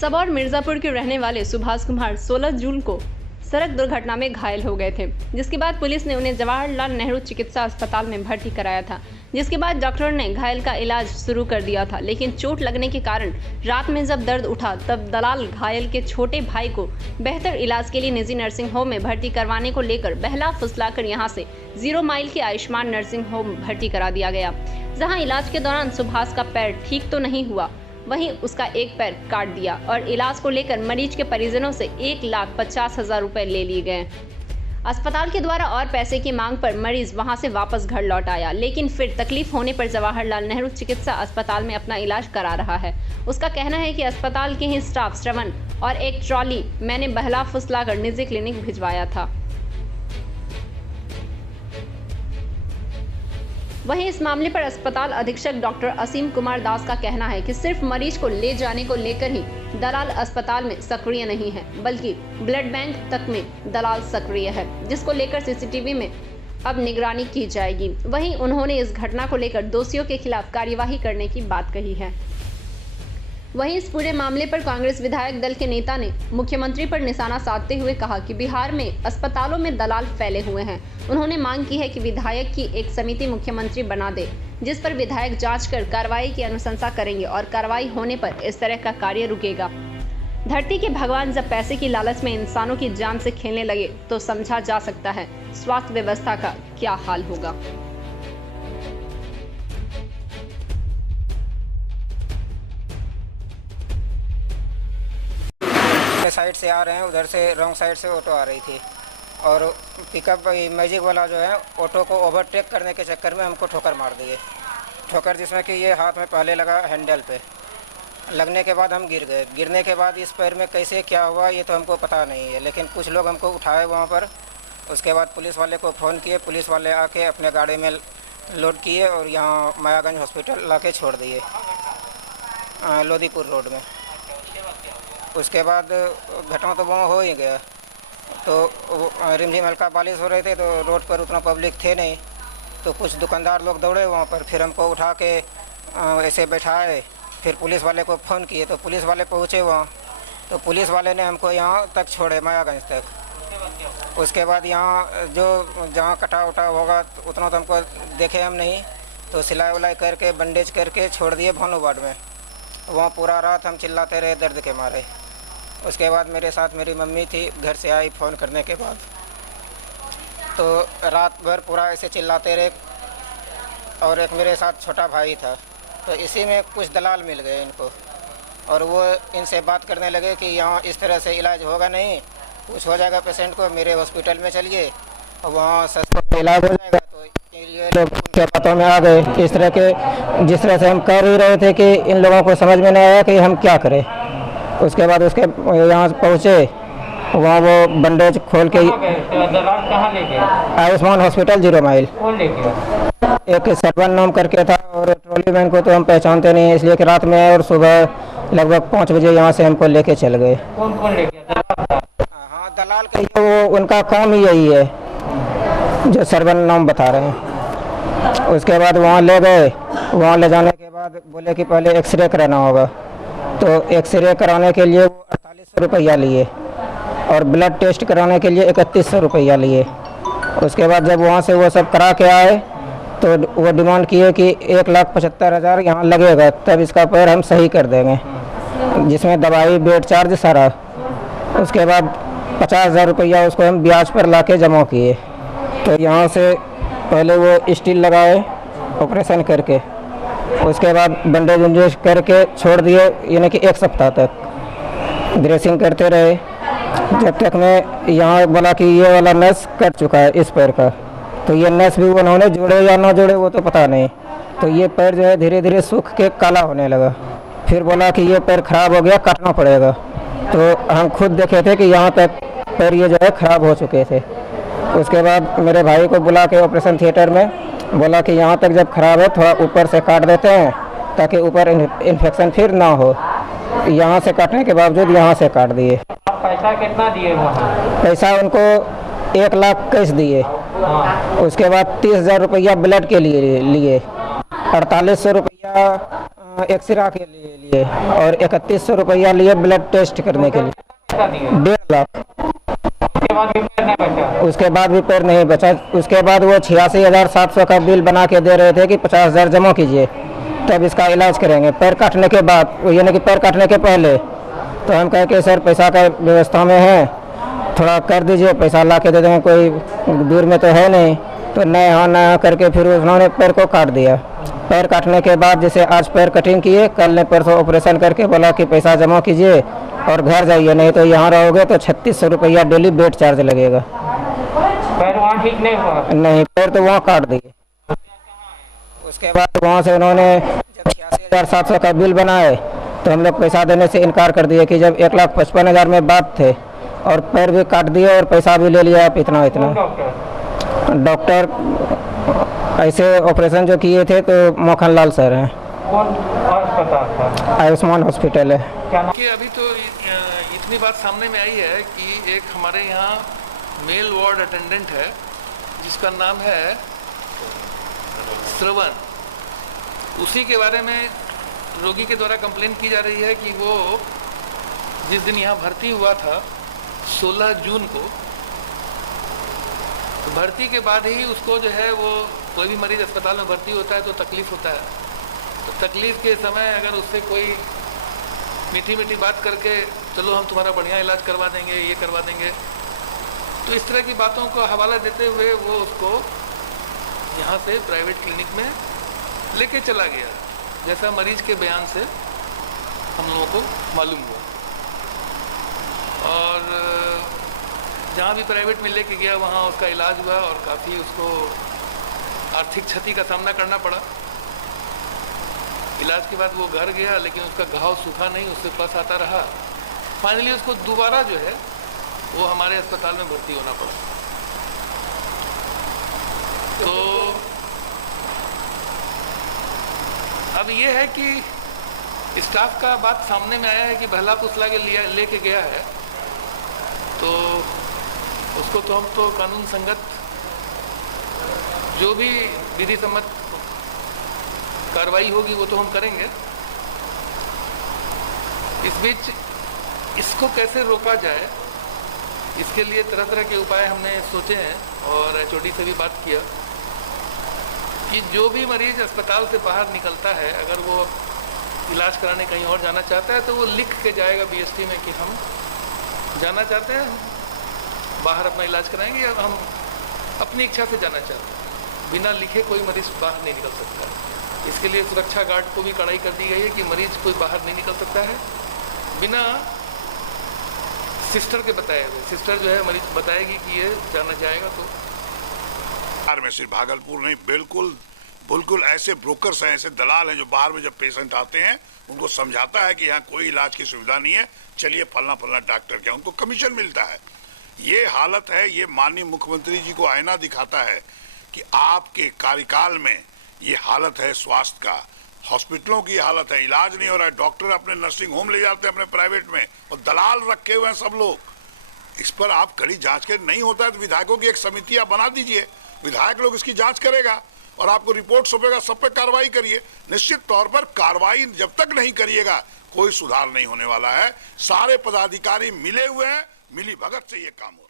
सबौर मिर्जापुर के रहने वाले सुभाष कुमार 16 जून को सड़क दुर्घटना में घायल हो गए थे, जिसके बाद पुलिस ने उन्हें जवाहरलाल नेहरू चिकित्सा अस्पताल में भर्ती कराया था। जिसके बाद डॉक्टरों ने घायल का इलाज शुरू कर दिया था, लेकिन चोट लगने के कारण रात में जब दर्द उठा तब दलाल घायल के छोटे भाई को बेहतर इलाज के लिए निजी नर्सिंग होम में भर्ती करवाने को लेकर बहला फुसलाकर यहां से 0 माइल के आयुष्मान नर्सिंग होम भर्ती करा दिया गया, जहां इलाज के दौरान सुभाष का पैर ठीक तो नहीं हुआ, वहीं उसका एक पैर काट दिया और इलाज को लेकर मरीज के परिजनों से 1,50,000 रुपए ले लिए गए। अस्पताल के द्वारा और पैसे की मांग पर मरीज वहां से वापस घर लौट आया, लेकिन फिर तकलीफ होने पर जवाहरलाल नेहरू चिकित्सा अस्पताल में अपना इलाज करा रहा है। उसका कहना है कि अस्पताल के ही स्टाफ श्रवण और एक ट्रॉली मैंने बहला फुसलाकर निजी क्लिनिक भिजवाया था। वहीं इस मामले पर अस्पताल अधीक्षक डॉक्टर असीम कुमार दास का कहना है कि सिर्फ मरीज को ले जाने को लेकर ही दलाल अस्पताल में सक्रिय नहीं है, बल्कि ब्लड बैंक तक में दलाल सक्रिय है, जिसको लेकर सीसीटीवी में अब निगरानी की जाएगी। वहीं उन्होंने इस घटना को लेकर दोषियों के खिलाफ कार्यवाही करने की बात कही है। वहीं इस पूरे मामले पर कांग्रेस विधायक दल के नेता ने मुख्यमंत्री पर निशाना साधते हुए कहा कि बिहार में अस्पतालों में दलाल फैले हुए हैं। उन्होंने मांग की है कि विधायक की एक समिति मुख्यमंत्री बना दे, जिस पर विधायक जांच कर कार्रवाई की अनुशंसा करेंगे और कार्रवाई होने पर इस तरह का कार्य रुकेगा। धरती के भगवान जब पैसे की लालच में इंसानों की जान से खेलने लगे तो समझा जा सकता है स्वास्थ्य व्यवस्था का क्या हाल होगा। साइड से आ रहे हैं, उधर से रॉन्ग साइड से ऑटो आ रही थी और पिकअप मैजिक वाला जो है ऑटो को ओवरटेक करने के चक्कर में हमको ठोकर मार दिए। ठोकर जिसमें कि ये हाथ में पहले लगा हैंडल पे, लगने के बाद हम गिर गए। गिरने के बाद इस पैर में कैसे क्या हुआ ये तो हमको पता नहीं है, लेकिन कुछ लोग हमको उठाए वहाँ पर। उसके बाद पुलिस वाले को फ़ोन किए, पुलिस वाले आके अपने गाड़ी में लोड किए और यहाँ मायागंज हॉस्पिटल ला के छोड़ दिए लोधीपुर रोड में। उसके बाद घटना तो वहाँ हो ही गया। तो रिमझिम हल्का बारिश हो रहे थे तो रोड पर उतना पब्लिक थे नहीं, तो कुछ दुकानदार लोग दौड़े वहाँ पर, फिर हमको उठा के ऐसे बैठाए। फिर पुलिस वाले को फ़ोन किए तो पुलिस वाले पहुँचे वहाँ, तो पुलिस वाले ने हमको यहाँ तक छोड़े मायागंज तक। उसके बाद यहाँ जो जहाँ कटा उटा होगा तो उतना तो हमको देखे हम नहीं, तो सिलाई उलाई करके बंडेज करके छोड़ दिए भानु वार्ड में। वहाँ पूरा रात हम चिल्लाते रहे दर्द के मारे। उसके बाद मेरे साथ मेरी मम्मी थी, घर से आई फ़ोन करने के बाद, तो रात भर पूरा ऐसे चिल्लाते रहे। और एक मेरे साथ छोटा भाई था, तो इसी में कुछ दलाल मिल गए इनको और वो इनसे बात करने लगे कि यहाँ इस तरह से इलाज होगा नहीं, कुछ हो जाएगा पेशेंट को, मेरे हॉस्पिटल में चलिए और वहाँ सस्ता इलाज हो जाएगा। तो ये लोग उनके बातों में आ गए। इस तरह के जिस तरह से हम कर ही रहे थे कि इन लोगों को समझ में नहीं आया कि हम क्या करें। उसके बाद उसके यहाँ पहुँचे, वहाँ वो बंडेज खोल के कहाँ ले गए? Ayushman hospital 0 mile. कौन ले गया? एक सरवन नाम करके था और ट्रॉली मैन को तो हम पहचानते नहीं, इसलिए कि रात में और सुबह लगभग 5 बजे यहाँ से हमको लेके चल गए। कौन कौन ले गया? हाँ, दलाल का वो उनका काम ही यही है जो सरवन नाम बता रहे हैं। उसके बाद वहाँ ले गए, वहाँ ले जाने के बाद बोले कि पहले एक्सरे कराना होगा, तो एक्सरे कराने के लिए वो 4800 रुपया लिए और ब्लड टेस्ट कराने के लिए 3100 रुपया लिए। उसके बाद जब वहाँ से वो सब करा के आए तो वो डिमांड किए कि 1,75,000 यहाँ लगेगा, तब इसका पैर हम सही कर देंगे, जिसमें दवाई बेड चार्ज सारा। उसके बाद 50,000 रुपया उसको हम ब्याज पर ला के जमा किए। तो यहाँ से पहले वो स्टील लगाए ऑपरेशन करके, उसके बाद बंडेज वंडेज करके छोड़ दिए, यानी कि 1 सप्ताह तक ड्रेसिंग करते रहे, जब तक मैं यहाँ बोला कि ये वाला नस कट चुका है इस पैर का। तो ये नस भी उन्होंने जोड़े या ना जोड़े वो तो पता नहीं, तो ये पैर जो है धीरे धीरे सूख के काला होने लगा। फिर बोला कि ये पैर ख़राब हो गया, काटना पड़ेगा। तो हम खुद देखे थे कि यहाँ तक पैर ये जो है ख़राब हो चुके थे। उसके बाद मेरे भाई को बुला के ऑपरेशन थिएटर में बोला कि यहाँ तक जब ख़राब है थोड़ा ऊपर से काट देते हैं ताकि ऊपर इन्फेक्शन फिर ना हो। यहाँ से काटने के बावजूद यहाँ से काट दिए। पैसा कितना दिए वहाँ? पैसा उनको 1 लाख कैश दिए। उसके बाद 30,000 रुपया ब्लड के लिए 4800 रुपया एक्सरे के लिए और 3100 रुपया लिए ब्लड टेस्ट करने के लिए। कितना दिए? 1.5 लाख। उसके बाद भी पैर नहीं बचा। उसके बाद भी पैर नहीं बचा। उसके बाद वो 86,700 का बिल बना के दे रहे थे कि 50,000 जमा कीजिए तब इसका इलाज करेंगे। पैर काटने के बाद, यानी कि पैर काटने के पहले, तो हम कहे कि सर पैसा का व्यवस्था में है, थोड़ा कर दीजिए, पैसा ला के दे देंगे, कोई दूर में तो है नहीं। तो नए हाँ नया करके फिर उन्होंने पैर को काट दिया। पैर काटने के बाद जैसे आज पैर कटिंग किए, कल ने परसों ऑपरेशन करके बोला कि पैसा जमा कीजिए और घर जाइए, नहीं तो यहाँ रहोगे तो 3600 रुपया डेली बेड चार्ज लगेगा। पैर वहाँ ठीक नहीं हुआ? नहीं, पैर तो वहाँ काट दिए। उसके बाद वहाँ से उन्होंने जब 86,700 का बिल बनाए तो हम लोग पैसा देने से इनकार कर दिए कि जब 1,55,000 में बात थे, और पैर भी काट दिए और पैसा भी ले लिया आप इतना इतना। डॉक्टर ऐसे ऑपरेशन जो किए थे तो मोहनलाल सर हैं। कौन अस्पताल था? आयुष्मान हॉस्पिटल है। क्या नाम? कि अभी तो इतनी बात सामने में आई है कि एक हमारे यहाँ मेल वार्ड अटेंडेंट है जिसका नाम है श्रवण। उसी के बारे में रोगी के द्वारा कंप्लेन की जा रही है कि वो जिस दिन यहाँ भर्ती हुआ था 16 जून को, तो भर्ती के बाद ही उसको जो है वो कोई भी मरीज अस्पताल में भर्ती होता है तो तकलीफ़ होता है। तो तकलीफ़ के समय अगर उससे कोई मीठी मीठी बात करके चलो हम तुम्हारा बढ़िया इलाज करवा देंगे, ये करवा देंगे, तो इस तरह की बातों को हवाला देते हुए वो उसको यहाँ से प्राइवेट क्लिनिक में लेके चला गया, जैसा मरीज के बयान से हम लोगों को मालूम हुआ। और जहाँ भी प्राइवेट में लेके गया वहाँ उसका इलाज हुआ और काफ़ी उसको आर्थिक क्षति का सामना करना पड़ा। इलाज के बाद वो घर गया लेकिन उसका घाव सूखा नहीं, उससे पस आता रहा। फाइनली उसको दोबारा जो है वो हमारे अस्पताल में भर्ती होना पड़ा। तो अब ये है कि स्टाफ का बात सामने में आया है कि बहला फुसला के लेके गया है, तो उसको तो हम तो कानून संगत जो भी विधि सम्मत कार्रवाई होगी वो तो हम करेंगे। इस बीच इसको कैसे रोका जाए, इसके लिए तरह तरह के उपाय हमने सोचे हैं और HOD से भी बात किया कि जो भी मरीज अस्पताल से बाहर निकलता है, अगर वो इलाज कराने कहीं और जाना चाहता है तो वो लिख के जाएगा BST में कि हम जाना चाहते हैं, बाहर अपना इलाज कराएंगे, या हम अपनी इच्छा से जाना चाहते हैं। बिना लिखे कोई मरीज बाहर नहीं निकल सकता है। इसके लिए सुरक्षा गार्ड को भी कड़ाई कर दी गई है कि मरीज कोई बाहर नहीं निकल सकता है बिना सिस्टर के बताए हुए। सिस्टर जो है मरीज बताएगी कि ये जाना जाएगा तो। बाहर में सिर्फ भागलपुर नहीं, बिल्कुल ऐसे ब्रोकर्स हैं, ऐसे दलाल हैं जो बाहर में जब पेशेंट आते हैं उनको समझाता है कि यहाँ कोई इलाज की सुविधा नहीं है, चलिए फलना डॉक्टर के, उनको कमीशन मिलता है। ये हालत है, ये माननीय मुख्यमंत्री जी को आईना दिखाता है कि आपके कार्यकाल में ये हालत है स्वास्थ्य का, हॉस्पिटलों की हालत है, इलाज नहीं हो रहा है, डॉक्टर अपने नर्सिंग होम ले जाते हैं अपने प्राइवेट में और दलाल रखे हुए हैं सब लोग। इस पर आप कड़ी जांच के नहीं होता है तो विधायकों की एक समिति आप बना दीजिए, विधायक लोग इसकी जांच करेगा और आपको रिपोर्ट सौंपेगा, सब पे कार्रवाई करिए। निश्चित तौर पर कार्रवाई जब तक नहीं करिएगा कोई सुधार नहीं होने वाला है। सारे पदाधिकारी मिले हुए हैं, मिली भगत से ये काम हो।